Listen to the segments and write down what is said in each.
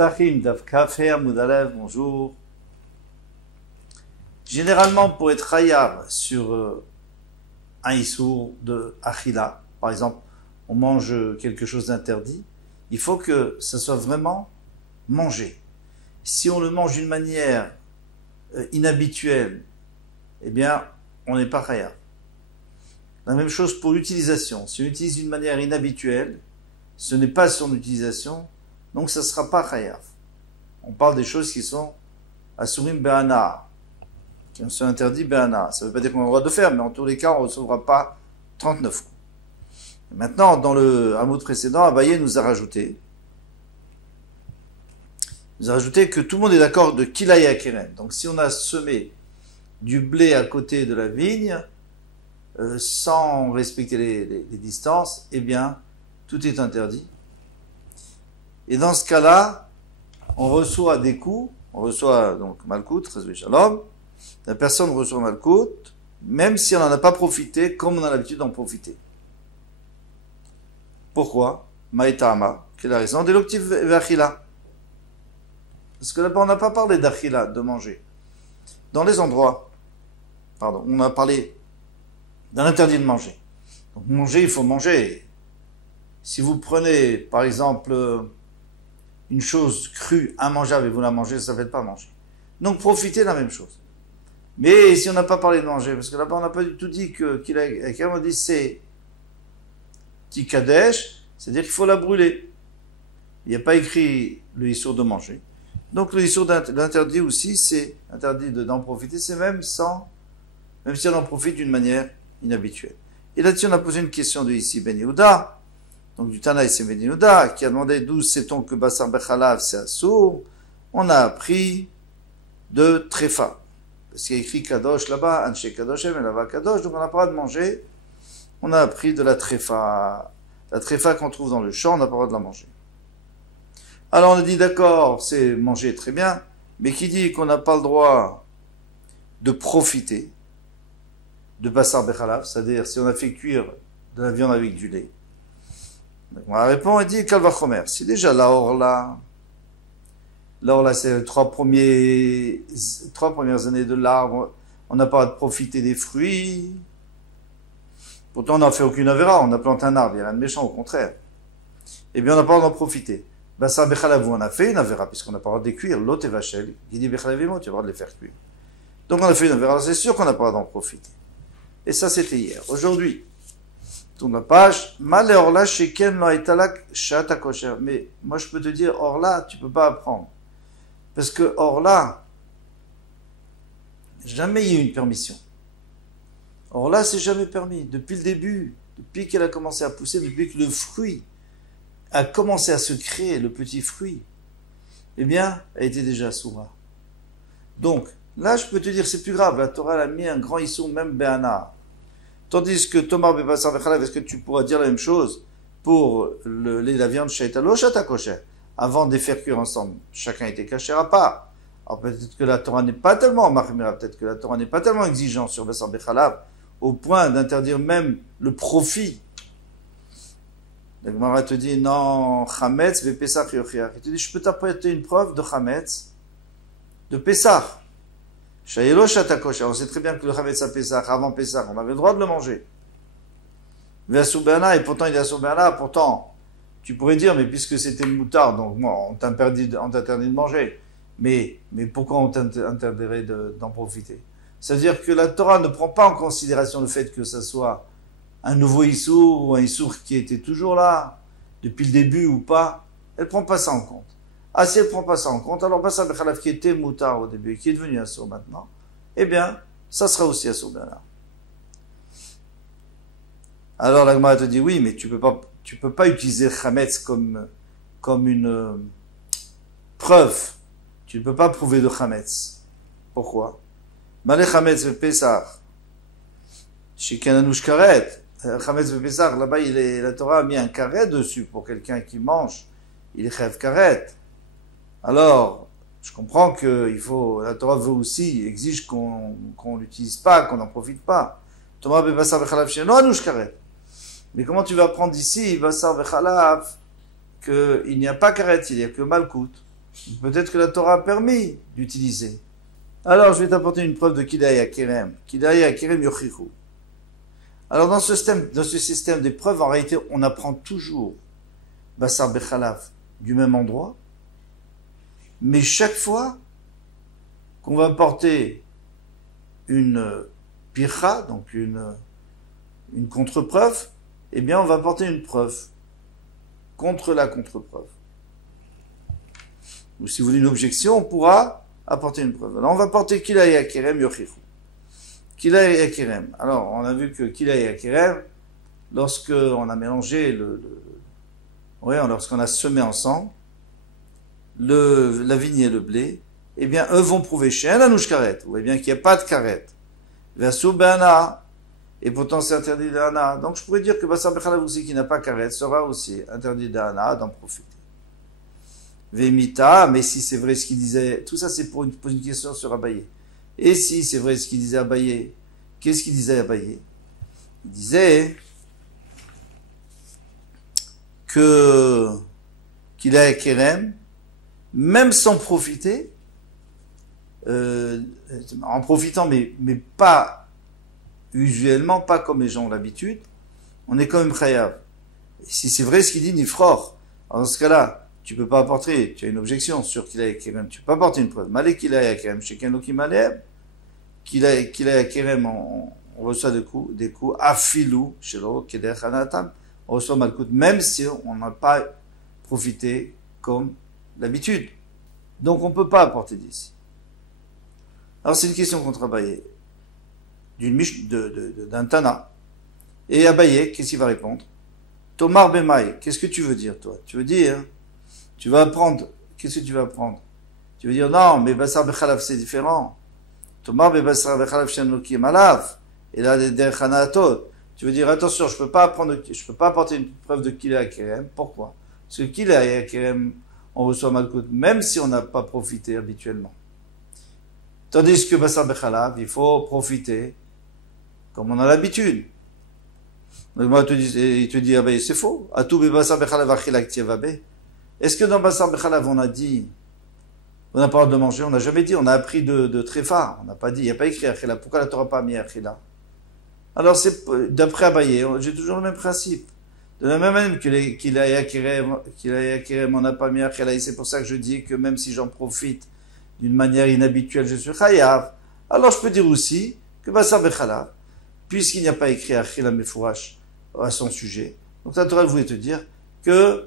Sfachim Daf Kaf He Amud Alev, bonjour. Généralement, pour être chayav sur un issour de achila, par exemple, on mange quelque chose d'interdit, il faut que ça soit vraiment mangé. Si on le mange d'une manière inhabituelle, eh bien, on n'est pas chayav. La même chose pour l'utilisation. Si on utilise d'une manière inhabituelle, ce n'est pas son utilisation, donc ça ne sera pas chayav. On parle des choses qui sont asurim be'ana, qui sont interdits be'ana. Ça ne veut pas dire qu'on a le droit de faire, mais en tous les cas, on ne recevra pas 39 coups. Et maintenant, dans le hamoud précédent, Abaye nous a rajouté que tout le monde est d'accord de kilaya keren. Donc si on a semé du blé à côté de la vigne, sans respecter les distances, eh bien, tout est interdit. Et dans ce cas-là, on reçoit des coups, on reçoit donc Malkout, Shalom, la personne reçoit Malkout, même si on n'en a pas profité, comme on a l'habitude d'en profiter. Pourquoi? Maïtama, quelle est la raison? Déloctif v'achila. Parce que là-bas, on n'a pas parlé d'achila, de manger. Dans les endroits, on a parlé d'un interdit de manger. Donc manger, il faut manger. Si vous prenez, par exemple, une chose crue, immangeable, et vous la mangez, ça ne fait pas manger. Donc profitez de la même chose. Mais si on n'a pas parlé de manger, parce que là-bas on n'a pas du tout dit qu'il a dit c'est tikadesh, c'est-à-dire qu'il faut la brûler. Il n'y a pas écrit le issour de manger. Donc le issour d'interdit aussi, c'est interdit d'en profiter, c'est même si on en profite d'une manière inhabituelle. Et là-dessus on a posé une question de ici Ben Yehuda, donc du Tana ici Ben Yehuda, qui a demandé d'où sait-on que Basar Bechalav c'est assour. On a appris de Tréfa. Parce qu'il y a écrit Kadosh là-bas, Anshe Kadosh, mais là-bas Kadosh, donc on n'a pas le droit de manger. On a appris de la Tréfa. La Tréfa qu'on trouve dans le champ, on n'a pas le droit de la manger. Alors on a dit d'accord, c'est manger très bien, mais qui dit qu'on n'a pas le droit de profiter de Basar Bechalav, c'est-à-dire si on a fait cuire de la viande avec du lait. Donc on répond et dit Kalvachomer. Si déjà la orla, c'est les trois premières années de l'arbre, on n'a pas à profiter des fruits. Pourtant, on n'a fait aucune avéra, on a planté un arbre, il n'y a rien de méchant, au contraire. Eh bien, on n'a pas d'en profiter. Basar Bechalav, on a fait une avéra, puisqu'on n'a pas le droit de les cuire. L'autre est vachel, qui dit Bechalavimo, tu as le droit de les faire cuire. Donc, on a fait une avéra, c'est sûr qu'on n'a pas le droit d'en profiter. Et ça, c'était hier. Aujourd'hui, tourne la page, Mal orla sheken lo aitalak shata kosher. Mais moi, je peux te dire, orla, tu peux pas apprendre. Parce que orla, jamais il y a eu une permission. Orla, c'est jamais permis. Depuis le début, depuis qu'elle a commencé à pousser, depuis que le fruit a commencé à se créer, le petit fruit, eh bien, elle était déjà soura. Donc, là, je peux te dire, c'est plus grave. La Torah elle a mis un grand issour, même Béana. Tandis que Tomar Bebasar Bechalav, est-ce que tu pourras dire la même chose pour la viande shaitalo shata kosher? Avant de les faire cuire ensemble, chacun était caché à part. Alors peut-être que la Torah n'est pas tellement marmira, peut-être que la Torah n'est pas tellement exigeante sur Basar Bechalav, au point d'interdire même le profit. La Gemara te dit, non, Chametz ve Pesach yochiach. Il te dit, je peux t'apporter une preuve de Chametz, de Pesach. Shayelo shata kosher. On sait très bien que le Chametz à Pesach, avant Pesach, on avait le droit de le manger. Ve'asur be'ana, et pourtant il est asur be'ana, pourtant, tu pourrais dire, mais puisque c'était le moutard, donc moi, on t'interdit de manger. Mais pourquoi on t'interdirait d'en profiter? C'est-à-dire que la Torah ne prend pas en considération le fait que ça soit un nouveau issour ou un issour qui était toujours là, depuis le début ou pas. Elle ne prend pas ça en compte. Ah, si elle ne prend pas ça en compte, alors Basar Bechalav qui était moutard au début, qui est devenu assour maintenant, eh bien, ça sera aussi assour be'ana. Alors la Gemara te dit, oui, mais tu peux pas utiliser Chametz comme une preuve. Tu ne peux pas prouver de Chametz. Pourquoi? Malé Chametz ve Pesach. Shekananush karet. Chametz ve Pesach, là-bas, la Torah a mis un karet dessus pour quelqu'un qui mange. Il est chèv karet. Alors, je comprends que la Torah veut aussi, exige qu'on l'utilise pas, qu'on n'en profite pas. Thomas be Basar Bechalav sheno anush karet. Mais comment tu vas apprendre ici, Basar Bechalav, qu'il n'y a pas karet, il n'y a que Malkout? Peut-être que la Torah a permis d'utiliser. Alors, je vais t'apporter une preuve de Kilaya Kerem. Kilaya Kerem Yochichu. Alors, dans ce système des preuves, en réalité, on apprend toujours Bassar Bechalav du même endroit, mais chaque fois qu'on va apporter une pircha, donc une contre-preuve, eh bien, on va apporter une preuve contre la contre-preuve. Ou si vous voulez une objection, on pourra apporter une preuve. Alors, on va apporter Kilaya Kerem Yochichu. Kilaya Kerem. Alors, on a vu que Kilaya Kerem, lorsque on a mélangé lorsqu'on a semé ensemble la vigne et le blé, eh bien, eux vont prouver chez un anouche karet. Vous voyez bien qu'il n'y a pas de karet. Versou be'ana. Et pourtant, c'est interdit d'ana. Donc, je pourrais dire que Bassar Bechalav aussi, qui n'a pas karet, sera aussi interdit d'ana, d'en profiter. Vemita, mais si c'est vrai ce qu'il disait, tout ça c'est pour poser une question sur Abaye. Et si c'est vrai ce qu'il disait Abaye, qu'est-ce qu'il disait Abaye? Il disait qu'il a Kerem, même sans profiter, en profitant, mais pas usuellement, pas comme les gens ont l'habitude, on est quand même chayav. Et si c'est vrai ce qu'il dit Nifror, dans ce cas-là, tu peux pas apporter, tu as une objection sur qu'il a Kerem, tu peux pas apporter une preuve. Malé qu'il a Kerem, chez Kenoki Maleb, qu'il a Kerem, on reçoit des coups, afilou, shelo, keder hanatam, on reçoit malkout, même si on n'a pas profité comme d'habitude. Donc on peut pas apporter d'ici. Alors c'est une question contre Abaye, d'un Tana. Et Abaye, qu'est-ce qu'il va répondre? Tomar Bemaï, qu'est-ce que tu veux dire, toi? Tu veux dire, tu vas apprendre, qu'est-ce que tu vas apprendre? Tu veux dire, non, mais Bassar Bechalav, c'est différent. Tomar Bassar Bechalav Shanoki Malav. Et là, des Khanatot. Tu veux dire, attention, je peux pas apporter une preuve de Kilaya Kerem. Pourquoi? Parce que Kilaya Kerem, on reçoit Malkout, même si on n'a pas profité habituellement. Tandis que Bassar Bechalav, il faut profiter comme on a l'habitude. Donc, moi, il te dit, ah ben, c'est faux. Atou Bassar Bechalav Achilak Tiavabe. Est-ce que dans Bassar Bechalav, on a dit, on n'a pas le droit de manger? On n'a jamais dit, on a appris de Tréfa. On n'a pas dit, il n'y a pas écrit Achila. Pourquoi la Torah n'a pas mis Achila? Alors, c'est, d'après Abaye, j'ai toujours le même principe. De la même manière qu'il a Kerem, on n'a pas mis Achila. Et c'est pour ça que je dis que même si j'en profite d'une manière inhabituelle, je suis chayav. Alors, je peux dire aussi que Bassar Bechalav, puisqu'il n'y a pas écrit Achila Mefourash à son sujet, donc la Torah voulait te dire que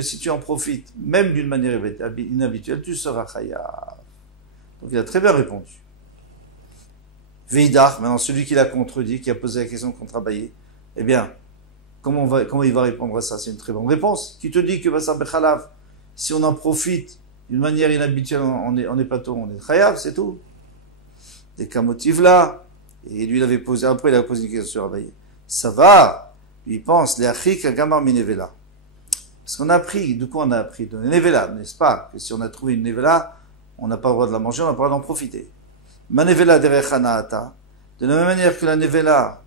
si tu en profites, même d'une manière inhabituelle, tu seras chayav. Donc il a très bien répondu. Veidar, maintenant celui qui l'a contredit, qui a posé la question contre Abaye, eh bien, comment il va répondre à ça? C'est une très bonne réponse. Qui te dit que Bassar Bechalav, si on en profite d'une manière inhabituelle, on est pas tôt, on est chayav, c'est tout. Des cas motifs là, et lui il avait posé une question sur Abaye. Ça va, lui il pense, les achik agamar minevela. Parce qu'on a appris, de quoi on a appris? De nevela, n'est-ce pas? Que si on a trouvé une nevela, on n'a pas le droit de la manger, on n'a pas le droit d'en profiter. Ma nevela derech hanaata. De la même manière que la nevela,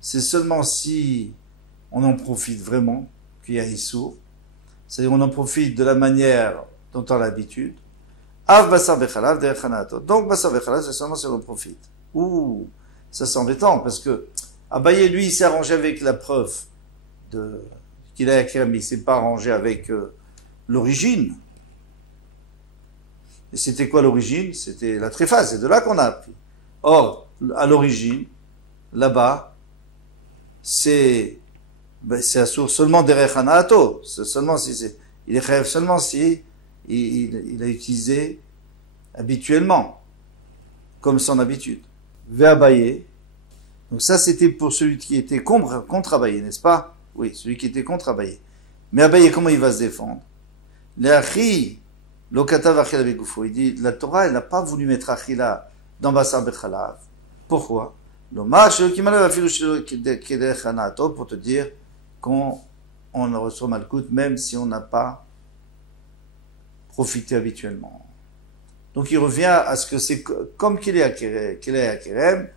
c'est seulement si on en profite vraiment, qu'il y a issour. C'est-à-dire on en profite de la manière dont on a l'habitude. Av basar bechalav derech hanaato. Donc basar bechalav, c'est seulement si on en profite. Ouh, ça c'est embêtant, parce que Abaye, lui, il s'est arrangé avec la preuve qu'il a écrit, mais il s'est pas arrangé avec l'origine. Et c'était quoi l'origine? C'était la tréfa, c'est de là qu'on a appris. Or, à l'origine, là-bas, c'est assour seulement derech hanaato. C'est seulement si il est rêve seulement si il a utilisé habituellement, comme son habitude. Ve'abaye. Donc ça, c'était pour celui qui était contre Abaye, n'est-ce pas? Oui, celui qui était contre Abaye. Mais Abaye, comment il va se défendre? L'Achi, l'Okatav Achila Begoufo, il dit, la Torah, elle n'a pas voulu mettre Achila dans Bassar Bechalav. Pourquoi? L'hommage, pour te dire qu'on reçoit Malkout, même si on n'a pas profité habituellement. Donc il revient à ce que c'est comme qu'il est à Kerem,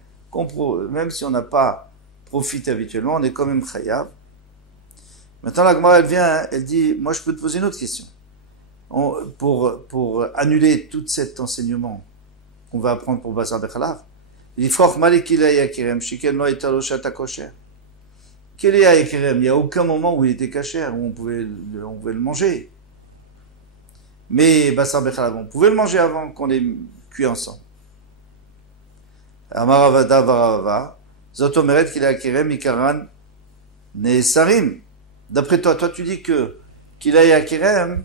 même si on n'a pas profité habituellement, on est quand même chayav. Maintenant, la Gemara, elle vient, elle dit, moi, je peux te poser une autre question. pour annuler tout cet enseignement qu'on va apprendre pour Basar Bechalav, il dit il n'y a aucun moment où il était caché, où on pouvait le manger. Mais Basar Bechalav, on pouvait le manger avant qu'on les cuit ensemble. Amaravada Varavava, Zotomeret qu'il a Kerem, Ikaran, Nesarim. D'après toi, tu dis que qu'il a Kerem,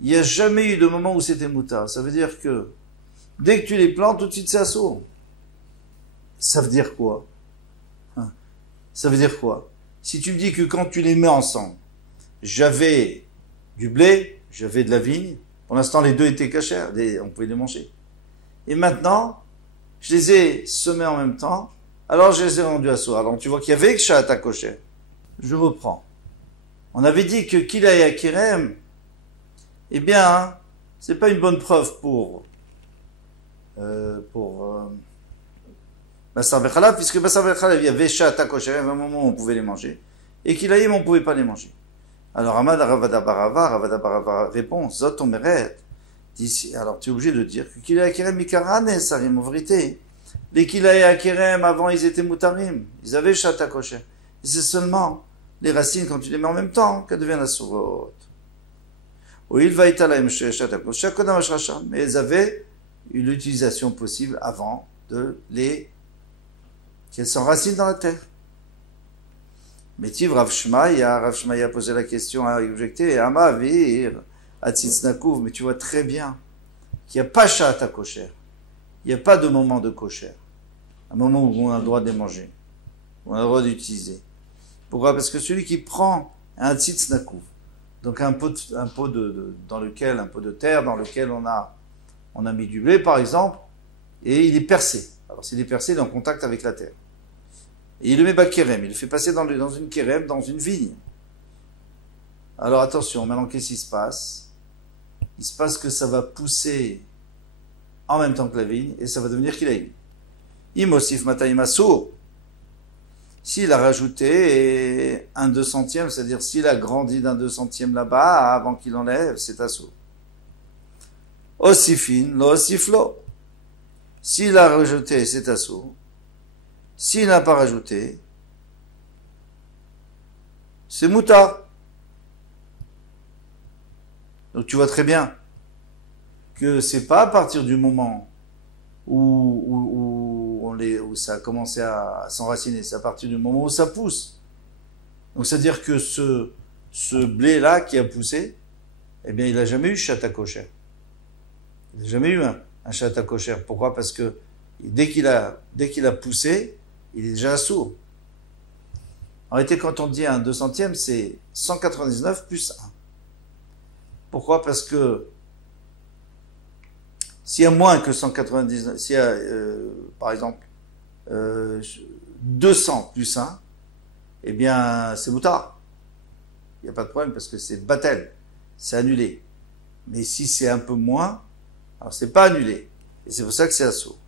il n'y a jamais eu de moment où c'était mouta. Ça veut dire que dès que tu les plantes, tout de suite c'est assaut. Ça veut dire quoi? Ça veut dire quoi? Si tu me dis que quand tu les mets ensemble, j'avais du blé, j'avais de la vigne, pour l'instant les deux étaient cachés, on pouvait les manger. Et maintenant, je les ai semés en même temps, alors je les ai rendus à soi. Alors tu vois qu'il y avait que Sha'ata Kosher. Je reprends. On avait dit que Kilaya Kirem, eh bien, c'est pas une bonne preuve pour Basar Bechalav, puisque Basar Bechalav, il y avait Sha'ata Kosher, il y avait un moment où on pouvait les manger, et Kilayim, on pouvait pas les manger. Alors, Amad Ravada Barava répond, Zot Omeret, alors tu es obligé de dire que Kilaya Kirem Mikarane Sarim, en vérité, les Kilaya Kirem, avant, ils étaient Moutarim, ils avaient Sha'ata Kosher. Et c'est seulement les racines, quand tu les mets en même temps, qu'elles deviennent Asurot. Mais ils avaient une utilisation possible avant qu'elles s'enracinent dans la terre. Mais Rav Shmaya a posé la question, a objecté, mais tu vois très bien qu'il n'y a pas Sha'ata Kosher. Il n'y a pas de moment de kosher. Un moment où on a le droit de les manger. Où on a le droit d'utiliser. Pourquoi? Parce que celui qui prend un tzitznakouv, donc un pot de terre dans lequel on a mis du blé, par exemple, et il est percé. Alors, s'il est percé, il est en contact avec la terre. Et il le met bas kérem, il le fait passer dans une kérem, dans une vigne. Alors, attention, maintenant, qu'est-ce qui se passe? Il se passe que ça va pousser en même temps que la vigne, et ça va devenir kilaïm. Imosif matayim asur. S'il a rajouté un 200e, c'est-à-dire s'il a grandi d'un 200e là-bas, avant qu'il enlève, c'est assour. Osifin, lo osiflo. S'il a rajouté, c'est assour. S'il n'a pas rajouté, c'est moutar. Donc tu vois très bien que c'est pas à partir du moment où ça a commencé à s'enraciner, c'est à partir du moment où ça pousse. Donc c'est-à-dire que ce blé-là qui a poussé, eh bien il n'a jamais eu Sha'ata Kosher. Il n'a jamais eu un Sha'ata Kosher. Pourquoi? Parce que dès qu'il a poussé, il est déjà sourd. En réalité, quand on dit un 200e, c'est 199 plus 1. Pourquoi? Parce que s'il y a moins que 199, s'il y a, par exemple, 200 plus 1, eh bien, c'est moutard. Il n'y a pas de problème parce que c'est batel, c'est annulé. Mais si c'est un peu moins, alors c'est pas annulé. Et c'est pour ça que c'est assourd.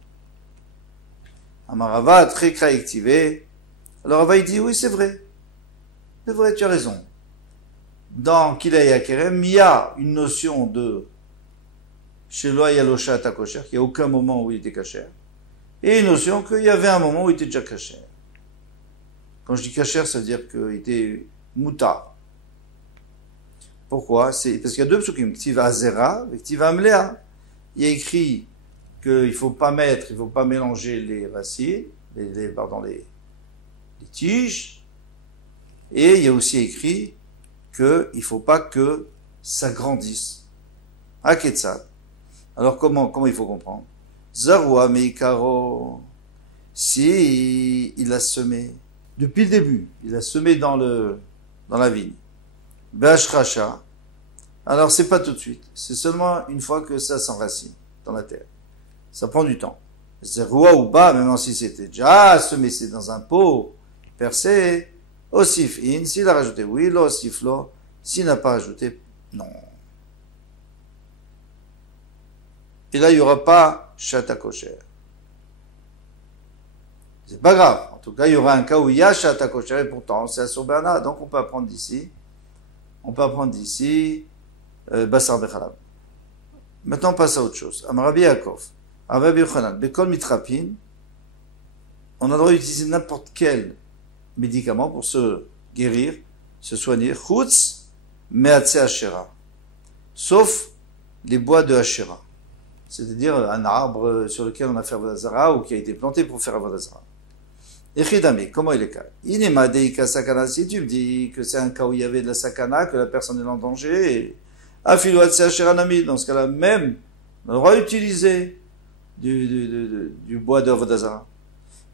Amarava, très activé. Alors Rava, il dit, oui, c'est vrai. C'est vrai, tu as raison. Dans Kilaya Kerem, il y a une notion de chez Lo Yalosha Sha'ata Kosher, qu'il n'y a aucun moment où il était kasher. Et une notion qu'il y avait un moment où il était déjà kasher. Quand je dis kasher, ça veut dire qu'il était mouta. Pourquoi? C'est parce qu'il y a deux psukim, Ktiva Azera et Ktiva Amlea. Il y a écrit qu'il faut pas mélanger les racines, les tiges. Et il y a aussi écrit qu'il ne faut pas que ça grandisse. Aketsad. Alors comment il faut comprendre? Zarua meikaro. Si il a semé, depuis le début, il a semé dans la vigne. Be'ashracha. Alors c'est pas tout de suite. C'est seulement une fois que ça s'enracine dans la terre. Ça prend du temps. Zarua ou bas, même si c'était déjà semé, c'est dans un pot percé. Osif in, s'il a rajouté oui, lo osif lo. S'il n'a pas rajouté, non. Et là, il n'y aura pas Sha'ata Kosher. C'est pas grave. En tout cas, il y aura un cas où il y a Sha'ata Kosher et pourtant c'est Asur B'Ana. Donc on peut apprendre d'ici Basar Bechalab. Maintenant, on passe à autre chose. Amarabi Yaakov, Rabbi Yochanan, Bekol Mitrapin, on a le droit d'utiliser n'importe quel médicament pour se guérir, se soigner, Chutz Meatse Hashera, sauf les bois de Hashera, c'est-à-dire un arbre sur lequel on a fait Avodah Zara ou qui a été planté pour faire Avodah Zara. Echidami, comment il est cas? Inema Deika Sakana, si tu me dis que c'est un cas où il y avait de la sakana, que la personne est en danger, Afilu Atse Hashera Nami, dans ce cas-là même, on a le droit d'utiliser du bois de Avodah Zara.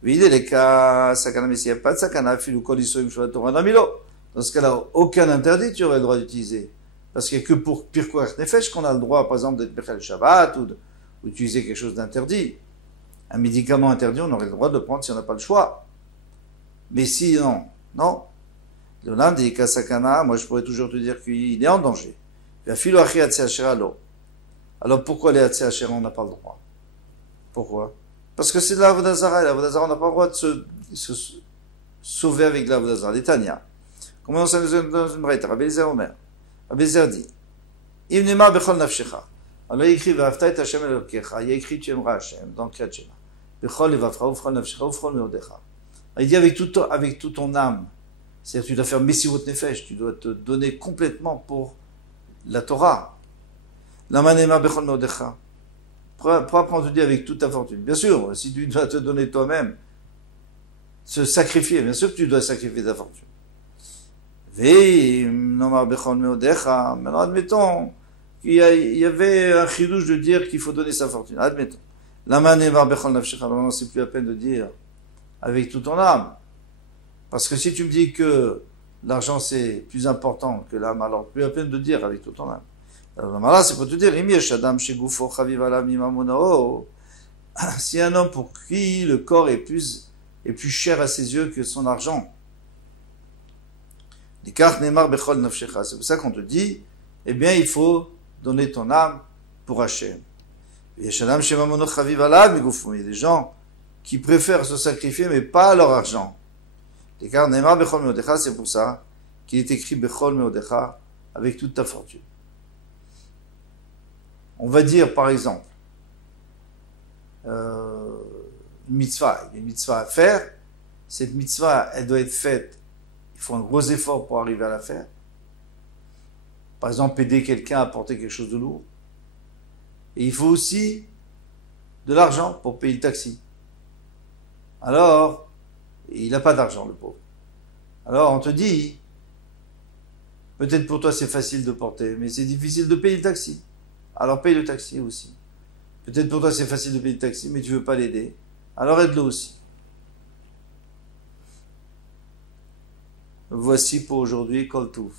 Oui, les cas sakana, mais s'il n'y a pas de sakana, Afilu Kolisoim Shvat Torah Namilo. Dans ce cas-là, aucun interdit tu aurais le droit d'utiliser. Parce qu'il n'y a que pour Pirkoach Nefesh qu'on a le droit, par exemple, d'être Bechel Shabbat ou d'utiliser quelque chose d'interdit. Un médicament interdit, on aurait le droit de le prendre si on n'a pas le choix. Mais si, non. Le land des Kasakana, moi je pourrais toujours te dire qu'il est en danger. Alors pourquoi les Hatse Hashera, on n'a pas le droit? Pourquoi? Parce que c'est de l'Avodah Zara, et l'Avodah Zara, on n'a pas le droit de se sauver avec l'Avodah Zara. Les Tanya. Comment on s'amuse dans une braïta? Rabbi Eliezer Omer. Rabbi Eliezer dit, Imnema bechol nafshecha. Alors il écrit, V'afta et Hashem elokecha. Il y a écrit, tu aimeras Hashem, dans Kriyat Shema. Bechol levavcha, ufchol nafshecha, ufchol meodecha. Il dit avec tout ton âme. C'est-à-dire, tu dois faire Messirut Nefesh, tu dois te donner complètement pour la Torah. Lamanema bechol meodecha. Pourquoi apprendre dit avec toute ta fortune? Bien sûr, si tu dois te donner toi-même, se sacrifier, bien sûr que tu dois sacrifier ta fortune. Maintenant, admettons qu'il y avait un chidouche de dire qu'il faut donner sa fortune. Admettons. Maintenant, c'est plus la peine de dire avec toute ton âme. Parce que si tu me dis que l'argent c'est plus important que l'âme, alors plus la peine de dire avec toute ton âme. Alors là, c'est pour te dire, si un homme pour qui le corps est plus cher à ses yeux que son argent, c'est pour ça qu'on te dit, eh bien, il faut donner ton âme pour Hachem. Il y a des gens qui préfèrent se sacrifier, mais pas leur argent. C'est pour ça qu'il est écrit Bechol Meodecha avec toute ta fortune. On va dire, par exemple, une mitzvah. Il y a une mitzvah à faire. Cette mitzvah, elle doit être faite. Il faut un gros effort pour arriver à la faire. Par exemple, aider quelqu'un à porter quelque chose de lourd. Et il faut aussi de l'argent pour payer le taxi. Alors, il n'a pas d'argent, le pauvre. Alors, on te dit, peut-être pour toi c'est facile de porter, mais c'est difficile de payer le taxi. Alors, paye le taxi aussi. Peut-être pour toi c'est facile de payer le taxi, mais tu ne veux pas l'aider. Alors, aide-le aussi. Voici pour aujourd'hui Kol Touf.